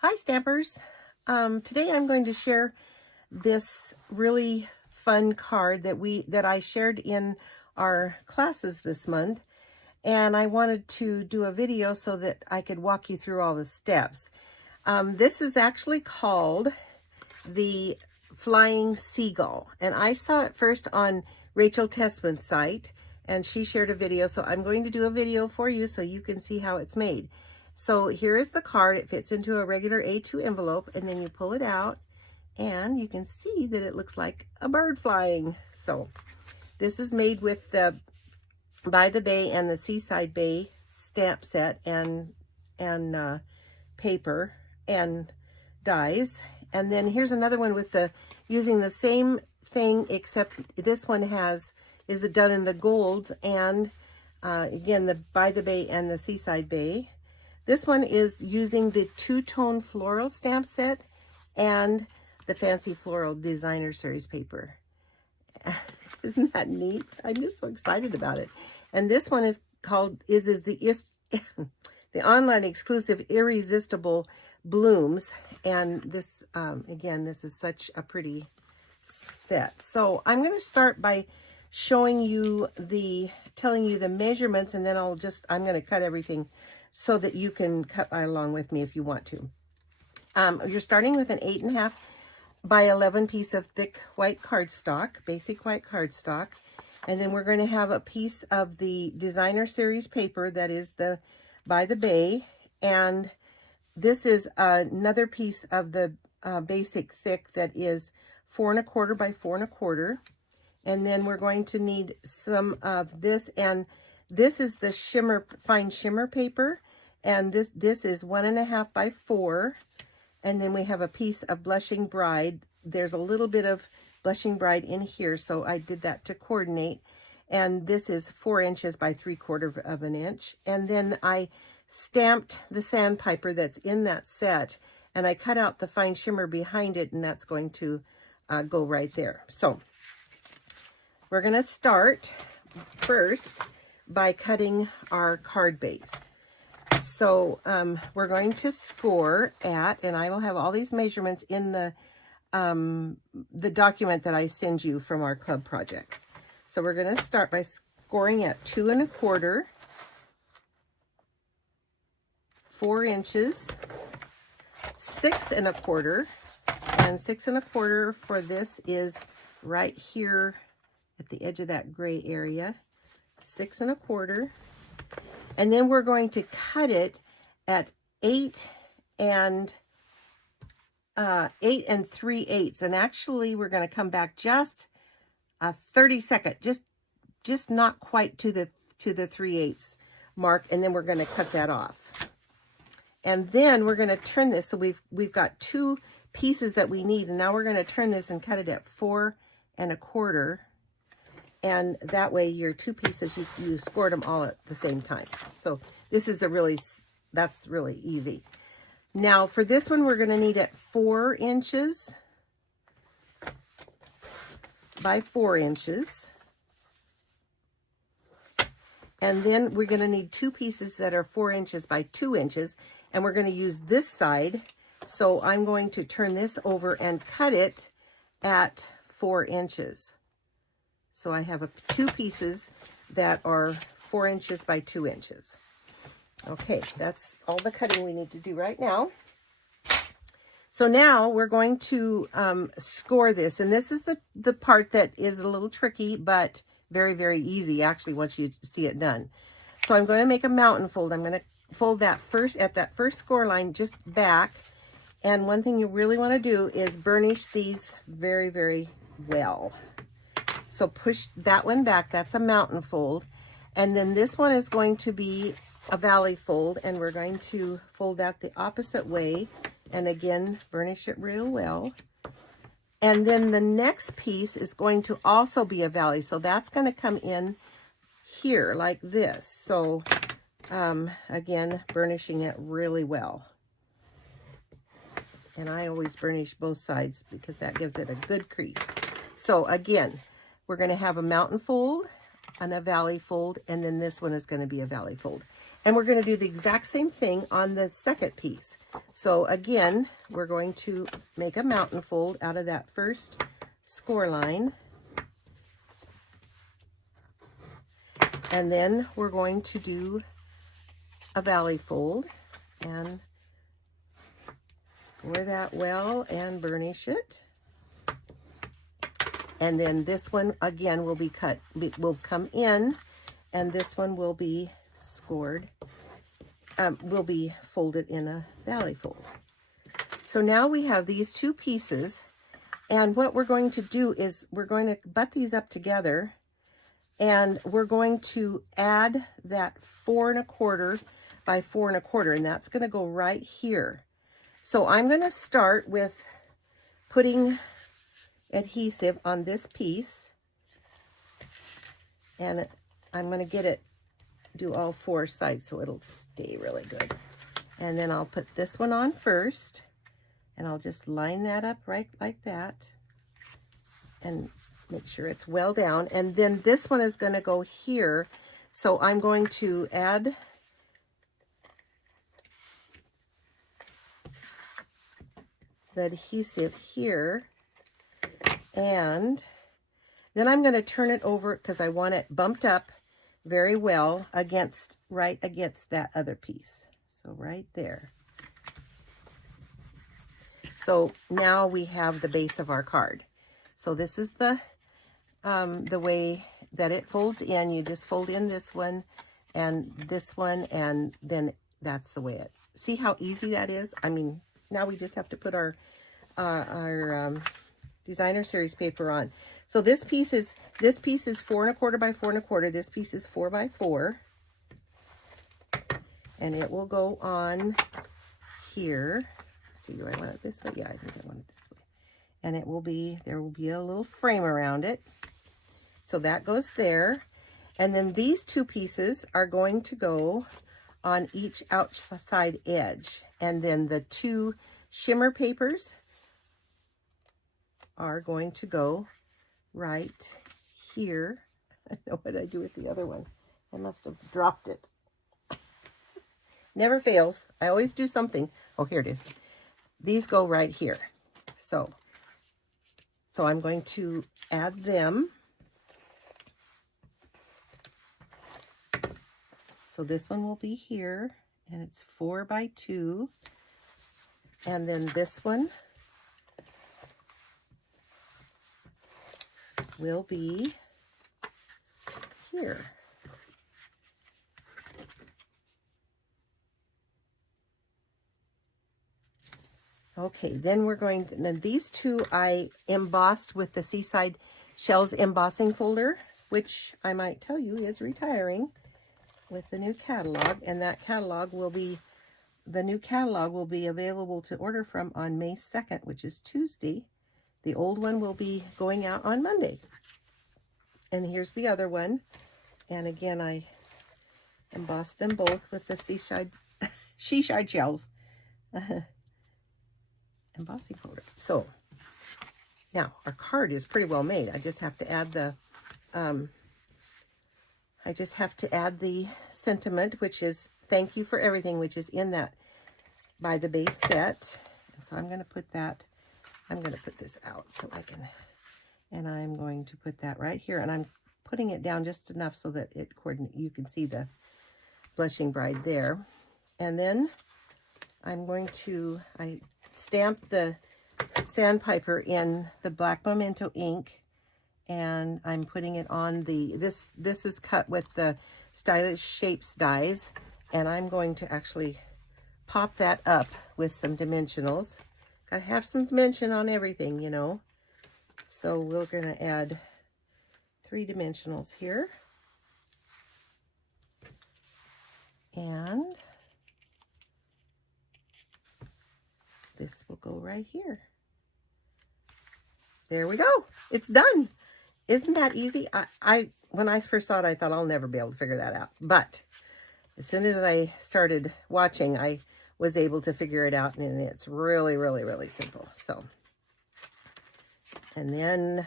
Hi Stampers! Today I'm going to share this really fun card that I shared in our classes this month, and I wanted to do a video so that I could walk you through all the steps. This is actually called the Flying Seagull, and I saw it first on Rachel Tessman's site, and she shared a video, so I'm going to do a video for you so you can see how it's made. So here is the card. It fits into a regular A2 envelope, and then you pull it out and you can see that it looks like a bird flying. So this is made with the By the Bay and the Seaside Bay stamp set and paper and dies. And then here's another one with using the same thing, except this one is done in the golds and again the By the Bay and the Seaside Bay. This one is using the two-tone floral stamp set and the Fancy Floral Designer Series paper. Isn't that neat? I'm just so excited about it. And this one is called the online exclusive Irresistible Blooms. And this again, this is such a pretty set. So I'm going to start by showing you telling you the measurements, and then I'm going to cut everything so that you can cut along with me if you want to. You're starting with an 8.5 by 11 piece of thick white cardstock, basic white cardstock. And then we're going to have a piece of the Designer Series paper that is the By the Bay. And this is another piece of the basic thick that is 4 1/4 by 4 1/4. And then we're going to need some of this, and this is the fine shimmer paper, and this is 1.5 by 4. And then we have a piece of Blushing Bride. There's a little bit of Blushing Bride in here, so I did that to coordinate. And this is 4 inches by 3/4 of an inch. And then I stamped the Sandpiper that's in that set, and I cut out the fine shimmer behind it, and that's going to go right there. So we're going to start first by cutting our card base. So we're going to score at, and I will have all these measurements in the document that I send you from our club projects. So we're going to start by scoring at 2 1/4, 4 inches, 6 1/4, and 6 1/4 for this is right here at the edge of that gray area, 6 1/4. And then we're going to cut it at 8 and 3/8. And actually we're going to come back just a 32nd, just not quite to the 3/8 mark, and then we're going to cut that off. And then we're going to turn this, so we've got 2 pieces that we need, and now we're going to turn this and cut it at 4 1/4. And that way your 2 pieces, you scored them all at the same time. So this is that's really easy. Now for this one, we're going to need it 4 inches by 4 inches. And then we're going to need 2 pieces that are 4 inches by 2 inches. And we're going to use this side. So I'm going to turn this over and cut it at 4 inches. So I have 2 pieces that are 4 inches by 2 inches. Okay, that's all the cutting we need to do right now. So now we're going to score this. And this is the part that is a little tricky, but very, very easy, actually, once you see it done. So I'm going to make a mountain fold. I'm going to fold that at that first score line, just back. And one thing you really want to do is burnish these very, very well. So push that one back. That's a mountain fold. And then this one is going to be a valley fold, and we're going to fold that the opposite way. And again, burnish it real well. And then the next piece is going to also be a valley. So that's going to come in here like this. So again, burnishing it really well. And I always burnish both sides because that gives it a good crease. So again, we're going to have a mountain fold and a valley fold, and then this one is going to be a valley fold. And we're going to do the exact same thing on the second piece. So again, we're going to make a mountain fold out of that first score line. And then we're going to do a valley fold and score that well and burnish it. And then this one again will be cut, will come in, and this one will be scored, will be folded in a valley fold. So now we have these two pieces, and what we're going to do is we're going to butt these up together, and we're going to add that 4 1/4 by 4 1/4, and that's going to go right here. So I'm going to start with putting adhesive on this piece, and I'm going to get it, do all 4 sides so it'll stay really good. And then I'll put this one on first, and I'll just line that up right like that and make sure it's well down. And then this one is going to go here, so I'm going to add the adhesive here, and then I'm going to turn it over because I want it bumped up very well against, right against that other piece. So right there. So now we have the base of our card. So this is the way that it folds in. You just fold in this one, and then that's the way it. See how easy that is? I mean, now we just have to put our designer series paper on. So this piece is 4 1/4 by 4 1/4. This piece is 4 by 4, and it will go on here. Let's see, do I want it this way? Yeah, I think I want it this way. And it will be, there will be a little frame around it. So that goes there. And then these two pieces are going to go on each outside edge. And then the 2 shimmer papers are going to go right here. I know what I do with the other one. I must have dropped it. Never fails. I always do something. Oh, here it is. These go right here. So I'm going to add them. So this one will be here, and it's 4 by 2. And then this one will be here. Okay, then we're going to, now these two I embossed with the Seashells embossing folder, which I might tell you is retiring with the new catalog, and that catalog will be, the new catalog will be available to order from on May 2nd, which is Tuesday. The old one will be going out on Monday. And here's the other one. And again, I embossed them both with the Seashells embossing folder. So now our card is pretty well made. I just have to add the sentiment, which is thank you for everything, which is in that by the base set. And so I'm going to put that, I'm going to put this out so I can, and I'm going to put that right here, and I'm putting it down just enough so that it coordinates, you can see the blushing bride there. And then I'm going to, I stamped the Sandpiper in the Black Memento ink, and I'm putting it on the, this is cut with the Stylish Shapes dies, and I'm going to actually pop that up with some dimensionals. Gotta have some dimension on everything, you know. So we're gonna add 3 dimensionals here. And this will go right here. There we go. It's done. Isn't that easy? When I first saw it, I thought I'll never be able to figure that out. But as soon as I started watching, I was able to figure it out, and it's really, really, really simple. So, and then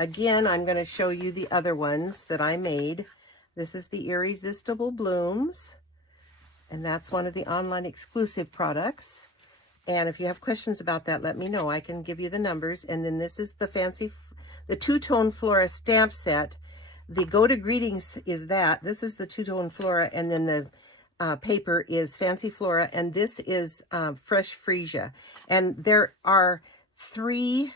again, I'm going to show you the other ones that I made. This is the Irresistible Blooms. And that's one of the online exclusive products. And if you have questions about that, let me know. I can give you the numbers. And then this is the two-tone Flora stamp set. The Go to Greetings is that. This is the two-tone Flora, and then the paper is Fancy Flora, and this is Fresh Freesia. And there are 3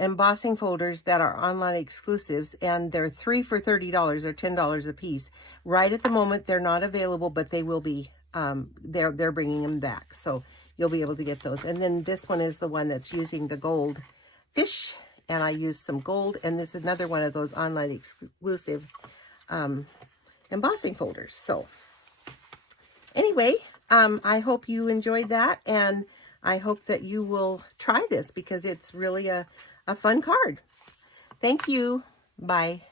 embossing folders that are online exclusives, and they're 3 for $30 or $10 a piece. Right at the moment, they're not available, but they will be. They're bringing them back, so you'll be able to get those. And then this one is the one that's using the gold fish, and I used some gold, and this is another one of those online exclusive embossing folders. So anyway, I hope you enjoyed that, and I hope that you will try this because it's really a fun card. Thank you. Bye.